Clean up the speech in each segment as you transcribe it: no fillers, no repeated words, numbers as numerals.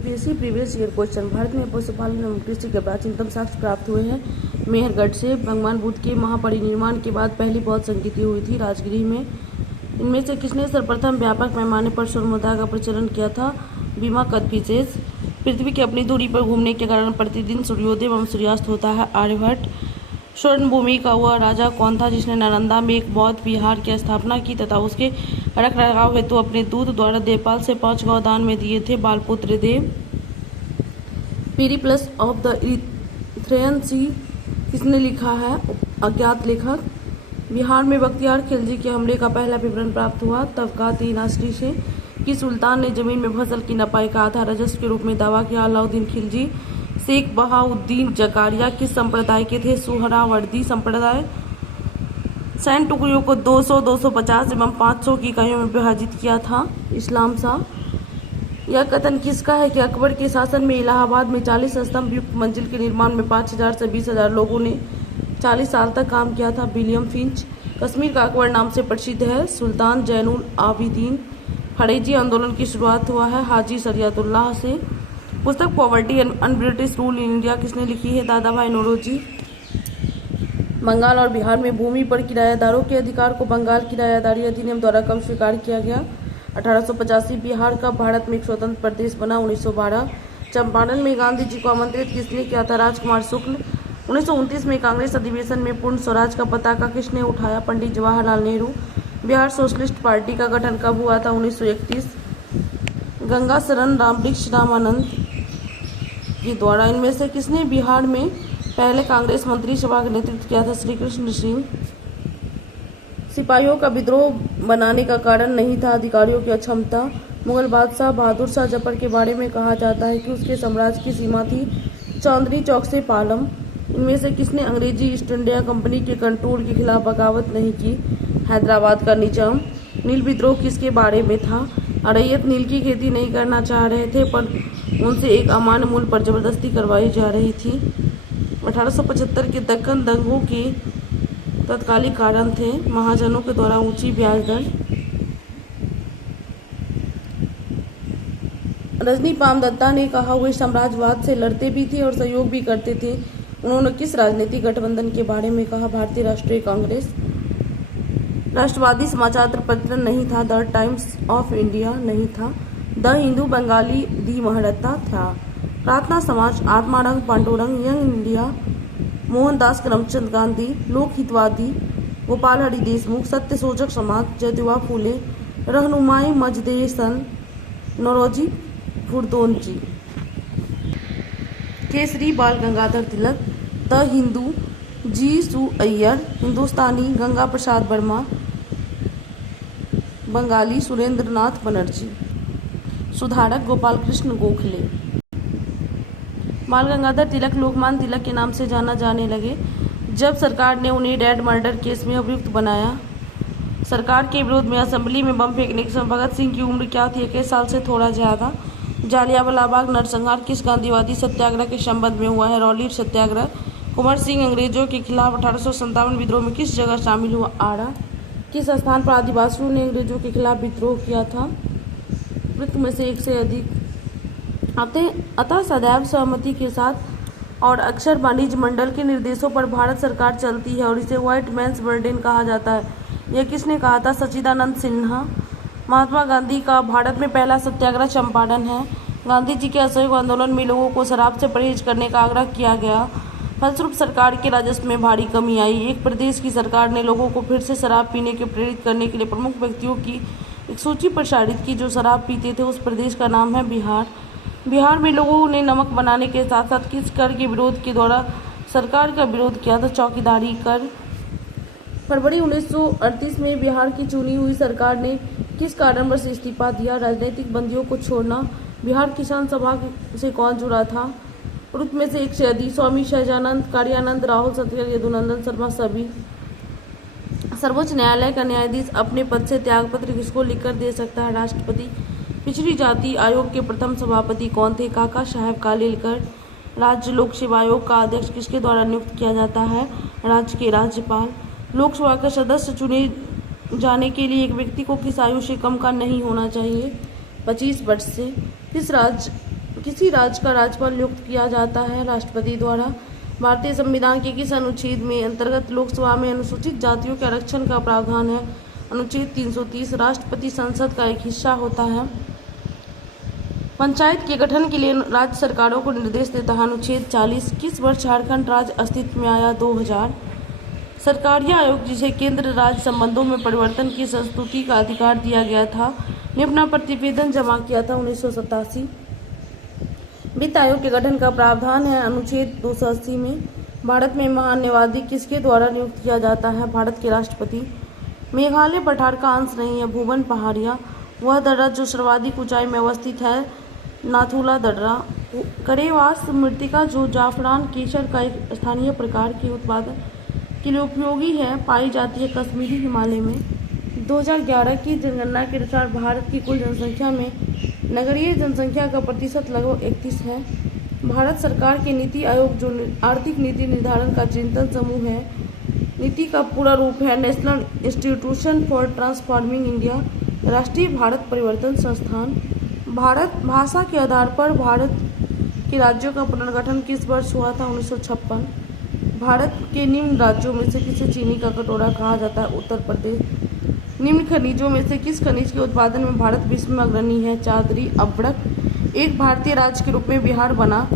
UPSC previous year question. Bharat में पशुपालन एवं कृषि के प्राचीनतम साक्ष्य प्राप्त हुए हैं मेहरगढ़ से। भगवान बुद्ध के महापरिनिर्वाण के बाद पहली बौद्ध संस्कृति हुई थी राजगिरी में। इनमें से किसने सर्वप्रथम व्यापक पैमाने पर सौर मुद्रा का प्रचलन किया था? बीमा कदफिसेस। पृथ्वी की अपनी दूरी पर घूमने के कारण प्रतिदिन सूर्योदय एवं सूर्यास्त होता है। आर्यभट्ट। स्वर्ण भूमि का वह राजा कौन था जिसने नालंदा में एक बौद्ध विहार की स्थापना की तथा उसके रखरखाव हेतु अपने दूत द्वारा देवपाल से 5 गांव दान में दिए थे? बालपुत्र देव। पीरिप्लस ऑफ द इरीथ्रेयन सी किसने लिखा है? अज्ञात लेखक। बिहार में बख्तियार खिलजी के हमले का पहला विवरण प्राप्त हुआ तबकाती नासरी से कि सुल्तान ने जमीन में फसल की नपाई का आधा राजस्व के रूप में दावा किया। अलाउद्दीन खिलजी। शेख बहाउद्दीन जकारिया किस संप्रदाय के थे? सुहरावर्दी संप्रदाय। सैन्य टुकड़ियों को 200, 250 एवं 500 की इकाइयों में विभाजित किया था? इस्लाम शाह। यह कथन किसका है कि अकबर के शासन में इलाहाबाद में 40 स्तंभ युक्त मंजिल के निर्माण में 5000 से 20,000 लोगों ने 40 साल तक काम किया था? William Finch. कश्मीर का अकबर नाम से प्रसिद्ध है? सुल्तान जैनुल आबिदीन। खड़ेजी आंदोलन की शुरुआत हुआ है हाजी शरियतुल्लाह से। पुस्तक poverty and British rule in India किसने लिखी है? दादा भाई नौरोजी। बंगाल और बिहार में भूमि पर किराएदारों के अधिकार को बंगाल किराएदारी अधिनियम द्वारा कब स्वीकार किया गया? 1885। बिहार का भारत में एक स्वतंत्र प्रदेश बना? 1912। चंपारण में गांधी जी को आमंत्रित किसने किया था? राजकुमार शुक्ल। 1929 में कांग्रेस अधिवेशन में पूर्ण स्वराज का पताका किसने उठाया? पंडित जवाहरलाल नेहरू। बिहार सोशलिस्ट पार्टी का गठन कब हुआ था? 1931। गंगा शरण रामवृक्ष रामानंद के द्वारा इनमें से किसने बिहार में पहले कांग्रेस मंत्री सभा का नेतृत्व किया था? श्री कृष्ण सिंह। सिपाहियों का विद्रोह बनाने का कारण नहीं था अधिकारियों की अक्षमता। मुगल बादशाह बहादुर शाह जफर के बारे में कहा जाता है कि उसके साम्राज्य की सीमा थी चांदनी चौक से पालम। इनमें से किसने अंग्रेजी ईस्ट इंडिया कंपनी के कंट्रोल के खिलाफ बगावत नहीं की? हैदराबाद का निजाम। नील विद्रोह किसके बारे में था? रैयत नील की खेती नहीं करना चाह रहे थे पर उनसे एक अमान्य मूल्य पर जबरदस्ती करवाई जा रही थी। 1875 के दक्कन दंगों के तत्कालिक कारण थे महाजनों के द्वारा ऊंची ब्याज दर। रजनी पाम दत्ता ने कहा वे साम्राज्यवाद से लड़ते भी थे और सहयोग भी करते थे। उन्होंने किस राजनीतिक गठबंधन के बारे में कहा? भारतीय राष्ट्रीय कांग्रेस। राष्ट्रवादी समाचार पत्र नहीं था? द टाइम्स ऑफ इंडिया नहीं था? द हिंदू बंगाली दी महरत्ता था? प्रार्थना समाज, आत्मारंग, पांडुरंग, यंग इंडिया, मोहनदास करमचंद गांधी, लोक हितवादी, गोपाल हरि देशमुख, सत्य शोधक समाज, ज्योतिबा फूले, रहनुमाई मजदेसन, नौरोजी फुरदोंजी। केसरी बाल गंगाधर तिलक। द हिंदू जी सु अय्यर। हिंदुस्तानी गंगा प्रसाद वर्मा। बंगाली सुरेंद्रनाथ बनर्जी। सुधारक गोपाल कृष्ण गोखले। बाल गंगाधर तिलक लोकमान्य तिलक के नाम से जाना जाने लगे जब सरकार ने उन्हें डेड मर्डर केस में अभियुक्त बनाया। सरकार के विरोध में असेंबली में बम फेंकने के समय भगत सिंह की उम्र क्या थी? 21 साल से थोड़ा ज्यादा। जालियांवाला बाग नरसंहार किस गांधीवादी सत्याग्रह के संबंध में हुआ है? रॉलेट सत्याग्रह। कुंवर सिंह अंग्रेजों के खिलाफ 1857 विद्रोह में किस जगह शामिल हुआ? आरा। किस स्थान पर आदिवासियों ने अंग्रेजों के खिलाफ विद्रोह किया था? वृत्त में से एक से अधिक। अतः सदैव सहमति के साथ और अक्षर वाणिज्य मंडल के निर्देशों पर भारत सरकार चलती है और इसे व्हाइट मैन्स बर्डन कहा जाता है। यह किसने कहा था? सच्चिदानंद सिन्हा। महात्मा गांधी का भारत में पहला सत्याग्रह चंपारण है। गांधी जी के असहयोग आंदोलन में लोगों को शराब से परहेज करने का आग्रह किया गया। फलस्वरूप सरकार के राजस्व में भारी कमी आई। एक प्रदेश की सरकार ने लोगों को फिर से शराब पीने के प्रेरित करने के लिए प्रमुख व्यक्तियों की एक सूची प्रसारित की जो शराब पीते थे। उस प्रदेश का नाम है बिहार। बिहार में लोगों ने नमक बनाने के साथ साथ किस कर के विरोध के द्वारा सरकार का विरोध किया था? चौकीदारी कर। फरवरी 1938 में बिहार की चुनी हुई सरकार ने किस कारणवश इस्तीफा दिया? राजनीतिक बंदियों को छोड़ना। बिहार किसान सभा से कौन जुड़ा था? वृत्त में से एक से अधिक। स्वामी सहजानंद, कार्यानंद, राहुल सतगर, यदुनंदन शर्मा सभी। सर्वोच्च न्यायालय का न्यायाधीश अपने पद से त्यागपत्र किसको लिखकर दे सकता है? राष्ट्रपति। पिछड़ी जाति आयोग के प्रथम सभापति कौन थे? काका साहेब कालेलकर। राज्य लोक सेवा आयोग का अध्यक्ष किसके द्वारा नियुक्त किया जाता है? राज्य के राज्यपाल। लोकसभा का सदस्य चुने जाने के लिए एक व्यक्ति को किस आयु से कम का नहीं होना चाहिए? 25 वर्ष से। किस राज्य किसी राज्य का राज्यपाल नियुक्त किया जाता है राष्ट्रपति द्वारा। भारतीय संविधान के किस अनुच्छेद में अंतर्गत लोकसभा में अनुसूचित जातियों के आरक्षण का प्रावधान है? अनुच्छेद 330। राष्ट्रपति संसद का एक हिस्सा होता है। पंचायत के गठन के लिए राज्य सरकारों को निर्देश देता है। अनुच्छेद 40। किस वर्ष झारखंड राज्य अस्तित्व में आया? 2000। सरकारी आयोग जिसे केंद्र राज्य संबंधों में परिवर्तन की संस्तुति का अधिकार दिया गया था ने अपना प्रतिवेदन जमा किया था 1987। वित्त आयोग के गठन का प्रावधान है अनुच्छेद 280 में। भारत में महान्यायवादी किसके द्वारा नियुक्त किया जाता है? भारत के राष्ट्रपति। मेघालय पठार का अंश नहीं है, भूमन पहाड़िया। वह दर्रा जो सर्वाधिक ऊंचाई में अवस्थित है, नाथुला दर्रा। करेवास मृत्तिका जो जाफरान केसर का एक स्थानीय प्रकार के उत्पादन के लिए उपयोगी है, पाई जाती है कश्मीरी हिमालय में। 2011 की जनगणना के अनुसार भारत की कुल जनसंख्या में नगरीय जनसंख्या का प्रतिशत लगभग 31 है। भारत सरकार के नीति आयोग जो आर्थिक नीति निर्धारण का चिंतन समूह है, नीति का पूरा रूप है national institution for transforming India, राष्ट्रीय भारत परिवर्तन संस्थान। भारत भाषा के आधार पर भारत के राज्यों का पुनर्गठन किस वर्ष हुआ था? 1956। भारत के निम्न राज्यों में से किसे चीनी का कटोरा कहा जाता है? उत्तर प्रदेश। निम्न खनिजों में से किस खनिज के उत्पादन में भारत विश्व में अग्रणी है? चादरी, अभ्रक। एक भारतीय राज्य के रूप में बिहार बना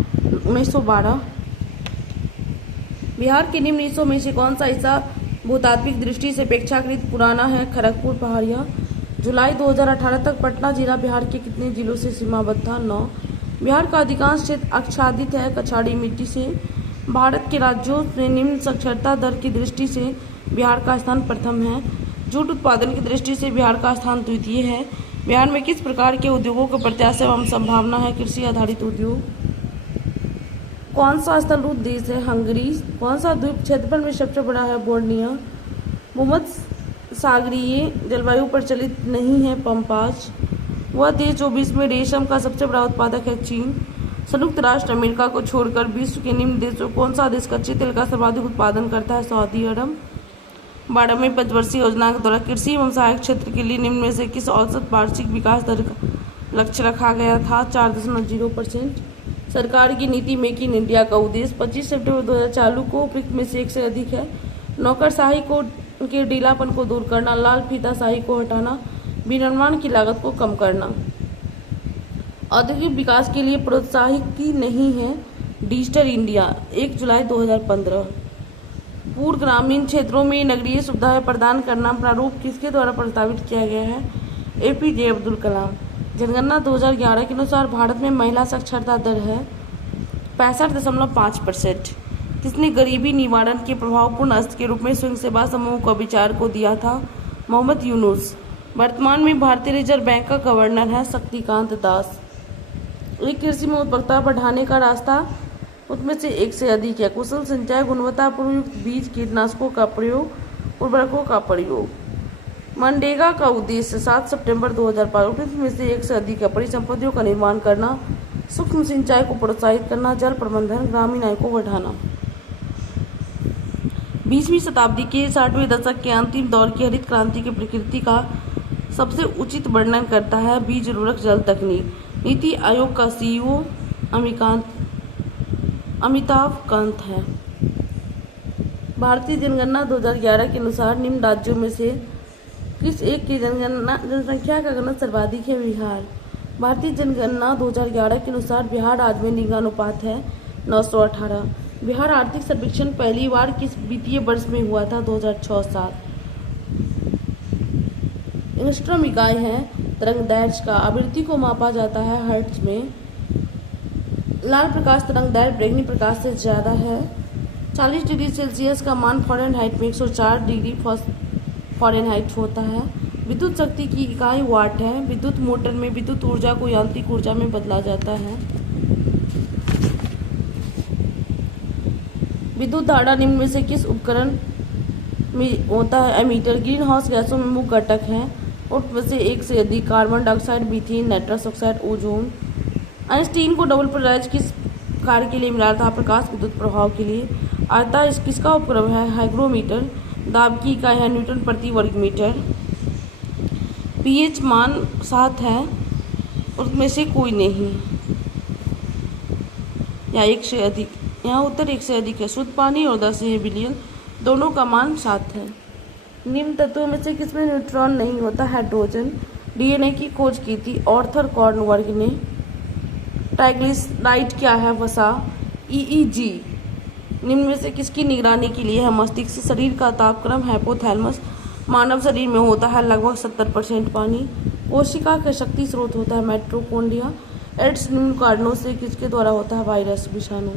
1912। बिहार के निम्न हिस्सों में से कौन सा हिस्सा भूतात्विक दृष्टि से अपेक्षाकृत पुराना है? खड़गपुर पहाड़िया। जुलाई 2018 तक पटना जिला बिहार के कितने जिलों से सीमाबद्ध था? 9। बिहार का अधिकांश क्षेत्र आच्छादित है कछाड़ी मिट्टी से। भारत के राज्यों में निम्न साक्षरता दर की दृष्टि से बिहार का स्थान प्रथम है। जूट उत्पादन की दृष्टि से बिहार का स्थान द्वितीय है। बिहार में किस प्रकार के उद्योगों का प्रत्याशा एवं संभावना है? कृषि आधारित उद्योग। कौन सा स्थलरूप देश है? हंगरी। कौन सा द्वीप क्षेत्रफल में सबसे बड़ा है? बोर्नियो। भूमध्य सागरीय जलवायु प्रचलित नहीं है, पम्पाज। वह देश जो विश्व में रेशम का सबसे बड़ा उत्पादक है, चीन। संयुक्त राष्ट्र अमेरिका को छोड़कर विश्व के निम्न देशों कौन सा देश कच्चे तेल का सर्वाधिक उत्पादन करता है? सऊदी अरब। 12वें पंचवर्षीय योजना के द्वारा कृषि एवं सहायक क्षेत्र के लिए निम्न में से किस औसत वार्षिक विकास दर का लक्ष्य रखा गया था? 4.0%। सरकार की नीति मेक इन इंडिया का उद्देश्य 25 सितंबर 2004 को उपयुक्त में से एक से अधिक है। नौकरशाही को के ढीलापन को दूर करना, लाल फीताशाही को हटाना, विनिर्माण की लागत को कम करना। औद्योगिक विकास के लिए प्रोत्साहित की नहीं है डिजिटल इंडिया 1 जुलाई 2015। पूर्व ग्रामीण क्षेत्रों में नगरीय सुविधाएं प्रदान करना प्रारूप किसके द्वारा प्रस्तावित किया गया है? APJ अब्दुल कलाम। जनगणना 2011 के अनुसार भारत में महिला साक्षरता दर है 65.5%। किसने गरीबी निवारण के प्रभावपूर्ण अस्त्र के रूप में स्वयं सेवा समूह को विचार को दिया था? मोहम्मद यूनुस। वर्तमान में भारतीय रिजर्व बैंक का गवर्नर है शक्तिकांत दास। एक कृषि में उत्पादकता बढ़ाने का रास्ता उसमें से एक से अधिक है। कुशल सिंचाई, गुणवत्तापूर्ण बीज, कीटनाशकों का प्रयोग, उर्वरकों का प्रयोग। मनरेगा का उद्देश्य 7 सितंबर 2005 में से एक से अधिक है। परिसंपत्तियों का निर्माण करना, सूक्ष्म सिंचाई को प्रोत्साहित करना, जल प्रबंधन, ग्रामीण आय को बढ़ाना। 20वीं शताब्दी के 60वें दशक के अंतिम दौर की हरित क्रांति की प्रकृति का सबसे उचित वर्णन करता है बीज उर्वरक जल तकनीक। नीति आयोग का CEO अमिताभ कांत है। भारतीय जनगणना 2011 के अनुसार निम्न राज्यों में से किस एक की जनसंख्या का घनत्व सर्वाधिक है? बिहार। भारतीय जनगणना 2011 के अनुसार बिहार राज्य में लिंगानुपात है 918। बिहार आर्थिक सर्वेक्षण पहली बार किस वित्तीय वर्ष में हुआ था? 2006-07। एंगस्ट्रॉम इकाई है तरंगदैर्घ्य का। आवृत्ति को मापा जाता है हर्ट्ज में। लाल प्रकाश तरंगदैर्घ्य बैंगनी प्रकाश से ज़्यादा है। 40 डिग्री सेल्सियस का मान फ़ारेनहाइट में 104 डिग्री फ़ारेनहाइट होता है। विद्युत शक्ति की इकाई वाट है। विद्युत मोटर में विद्युत ऊर्जा को यांत्रिक ऊर्जा में बदला जाता है। विद्युत धारा निम्न में से किस उपकरण में होता है? एमीटर। ग्रीन हाउस गैसों में मुख्य घटक हैं उनमें से एक से अधिक carbon dioxide, methane, nitrous oxide, ozone. Einstein को डबल पोलराइज किस कार्य के लिए मिला था? प्रकाश विद्युत प्रभाव के लिए। आयता किसका उपक्रम है? हाइग्रोमीटर। दाब की इकाई है न्यूटन प्रति वर्ग मीटर। pH मान 7 है, उसमें से कोई नहीं। या 1 से अधिक। यहाँ उत्तर 1 से अधिक है। शुद्ध पानी और 10 बिलियन, दोनों का मान 7 है। निम्न तत्वों में से किसमें न्यूट्रॉन नहीं होता? हाइड्रोजन। डीएनए की खोज की थी आर्थर कॉर्नवर्ग ने। ट्राइग्लिसराइड क्या है? वसा। ईईजी निम्न में से किसकी निगरानी के लिए है? मस्तिष्क। शरीर का तापक्रम हाइपोथैलेमस। मानव शरीर में होता है लगभग 70% पानी। कोशिका का शक्ति स्रोत होता है माइटोकॉन्ड्रिया। एड्स निम्न कारणों से किसके द्वारा होता है? वायरस, विषाणु।